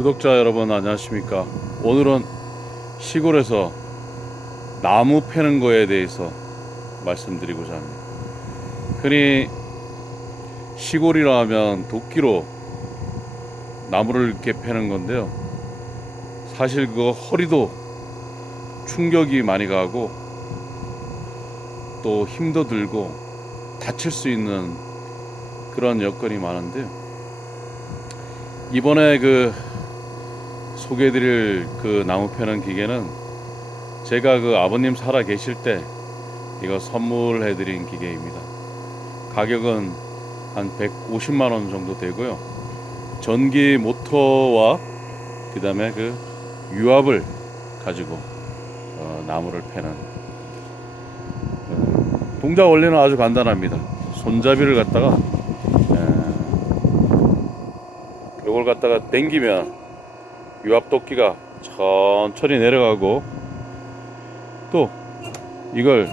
구독자 여러분 안녕하십니까. 오늘은 시골에서 나무 패는 거에 대해서 말씀드리고자 합니다. 흔히 시골이라 하면 도끼로 나무를 이렇게 패는 건데요, 사실 그거 허리도 충격이 많이 가고 또 힘도 들고 다칠 수 있는 그런 여건이 많은데요, 이번에 소개해드릴 나무 패는 기계는 제가 아버님 살아 계실 때 이거 선물해드린 기계입니다. 가격은 한 150만원 정도 되고요, 전기 모터와 그 다음에 유압을 가지고 나무를 패는 동작 원리는 아주 간단합니다. 손잡이를 갖다가 요걸 갖다가 당기면 유압도끼가 천천히 내려가고, 또 이걸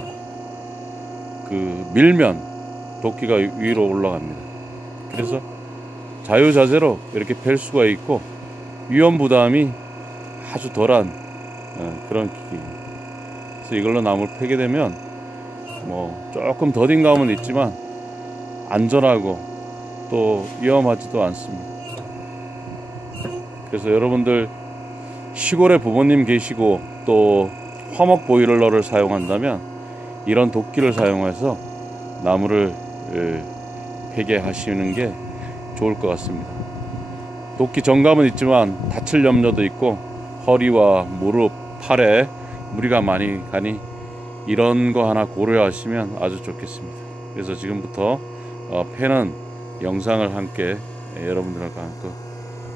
밀면 도끼가 위로 올라갑니다. 그래서 자유자재로 이렇게 펼 수가 있고 위험 부담이 아주 덜한 그런 기기입니다. 그래서 이걸로 나무를 패게 되면 조금 더딘 감은 있지만 안전하고 또 위험하지도 않습니다. 그래서 여러분들 시골에 부모님 계시고 또 화목 보일러를 사용한다면 이런 도끼를 사용해서 나무를 패게 하시는 게 좋을 것 같습니다. 도끼 정감은 있지만 다칠 염려도 있고 허리와 무릎, 팔에 무리가 많이 가니 이런 거 하나 고려하시면 아주 좋겠습니다. 그래서 지금부터 패는 영상을 함께 여러분들과 함께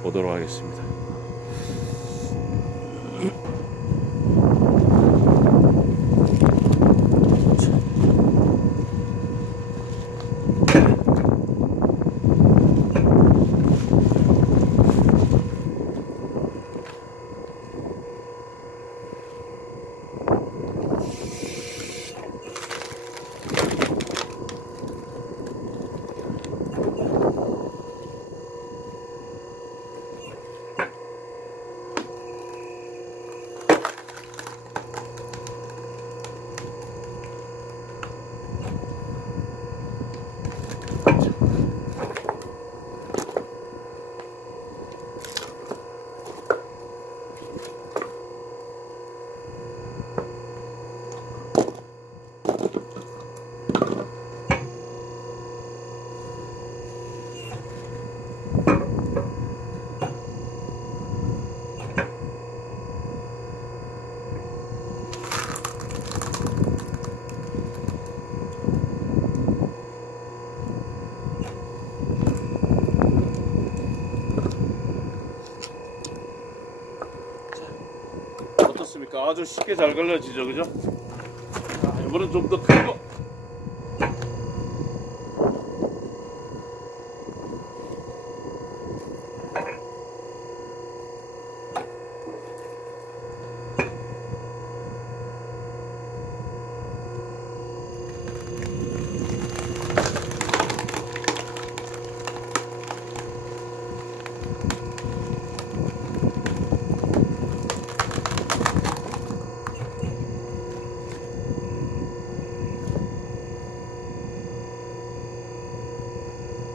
보도록 하겠습니다. 어떻습니까? 아주 쉽게 잘 걸려지죠, 그죠? 자, 이번엔 좀 더 큰 거.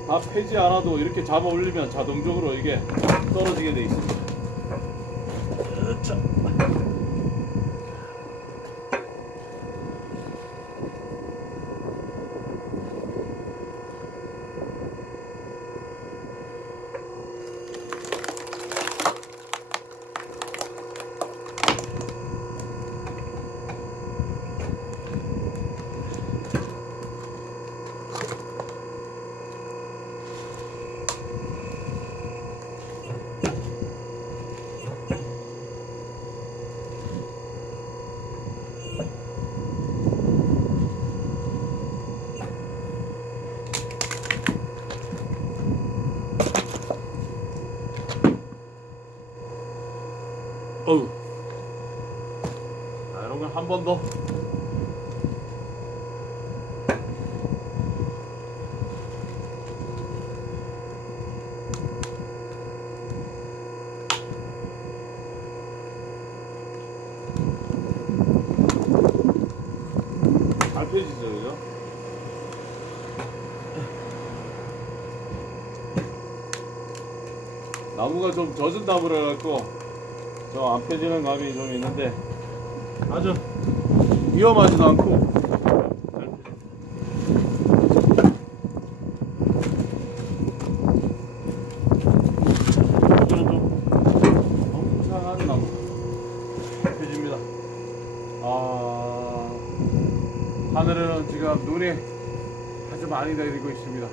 다 패지 않아도 이렇게 잡아 올리면 자동적으로 이게 떨어지게 돼 있습니다. 그렇죠. 어우. 자, 이러면 한 번 더. 펴지죠, 그죠? 나무가 좀 젖은 나무라 갖고 좀 안 펴지는 감이 좀 있는데 아주 위험하지도 않고 이거는 좀 엉상한 나무 펴집니다. 하늘에는 지금 눈이 아주 많이 내리고 있습니다.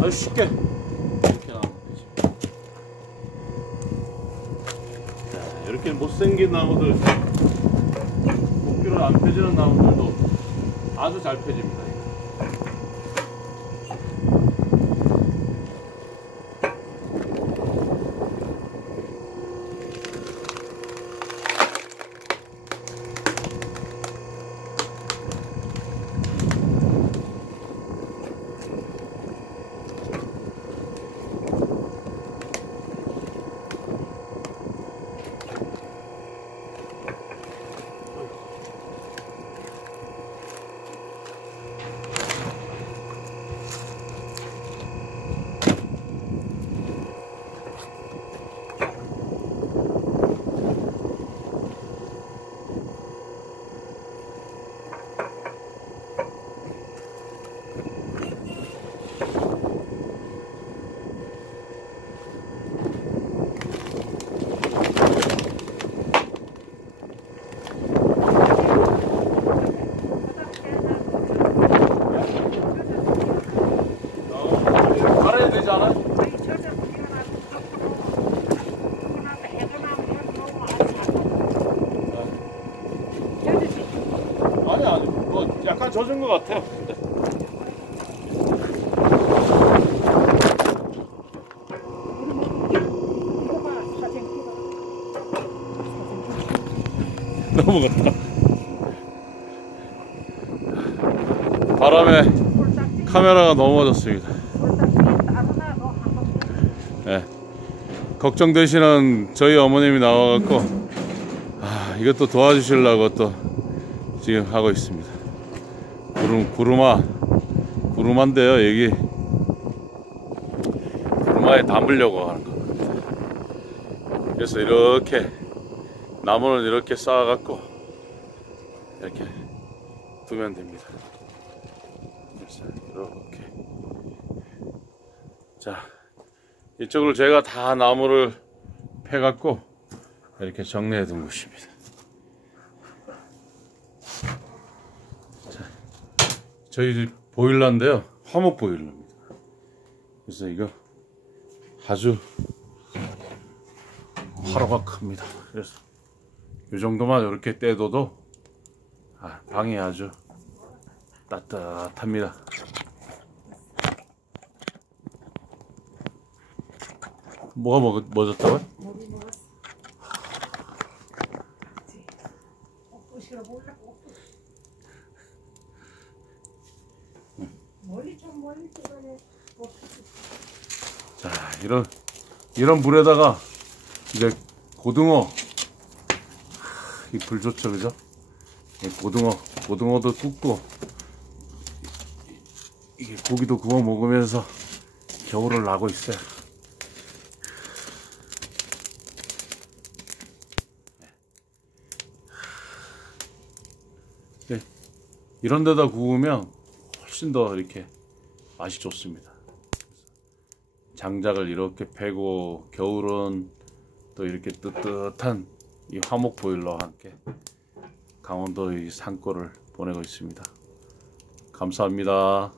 아주 쉽게 이렇게 나오면 되지. 자, 이렇게 못생긴 나무들, 도끼로 안 펴지는 나무들도 아주 잘 펴집니다. 아니, 뭐 약간 젖은 것 같아요. 근데. 넘어갔다. 바람에 카메라가 넘어졌습니다. 네. 걱정되시는 저희 어머님이 나와갖고 이것도 도와주시려고 또 지금 하고 있습니다. 구루마인데요. 여기 구루마에 담으려고 하는 겁니다. 그래서 이렇게 나무를 이렇게 쌓아갖고 이렇게 두면 됩니다. 그래서 이렇게 자, 이쪽을 제가 다 나무를 패갖고 이렇게 정리해 둔 곳입니다. 자, 저희 집 보일러인데요. 화목 보일러입니다. 그래서 이거 아주 화로가 큽니다. 그래서 이 정도만 이렇게 떼둬도 방이 아주 따뜻합니다. 뭐가 젖었다고요? 목이 먹었어. 머리 좀 멀리 찍어내. 자, 이런 물에다가 이제 고등어, 이 불 좋죠, 그죠? 고등어도 굽고 이게 고기도 구워 먹으면서 겨울을 나고 있어요. 네. 이런 데다 구우면 훨씬 더 이렇게 맛이 좋습니다. 장작을 이렇게 패고 겨울은 또 이렇게 뜨뜻한 이 화목 보일러와 함께 강원도의 산골을 보내고 있습니다. 감사합니다.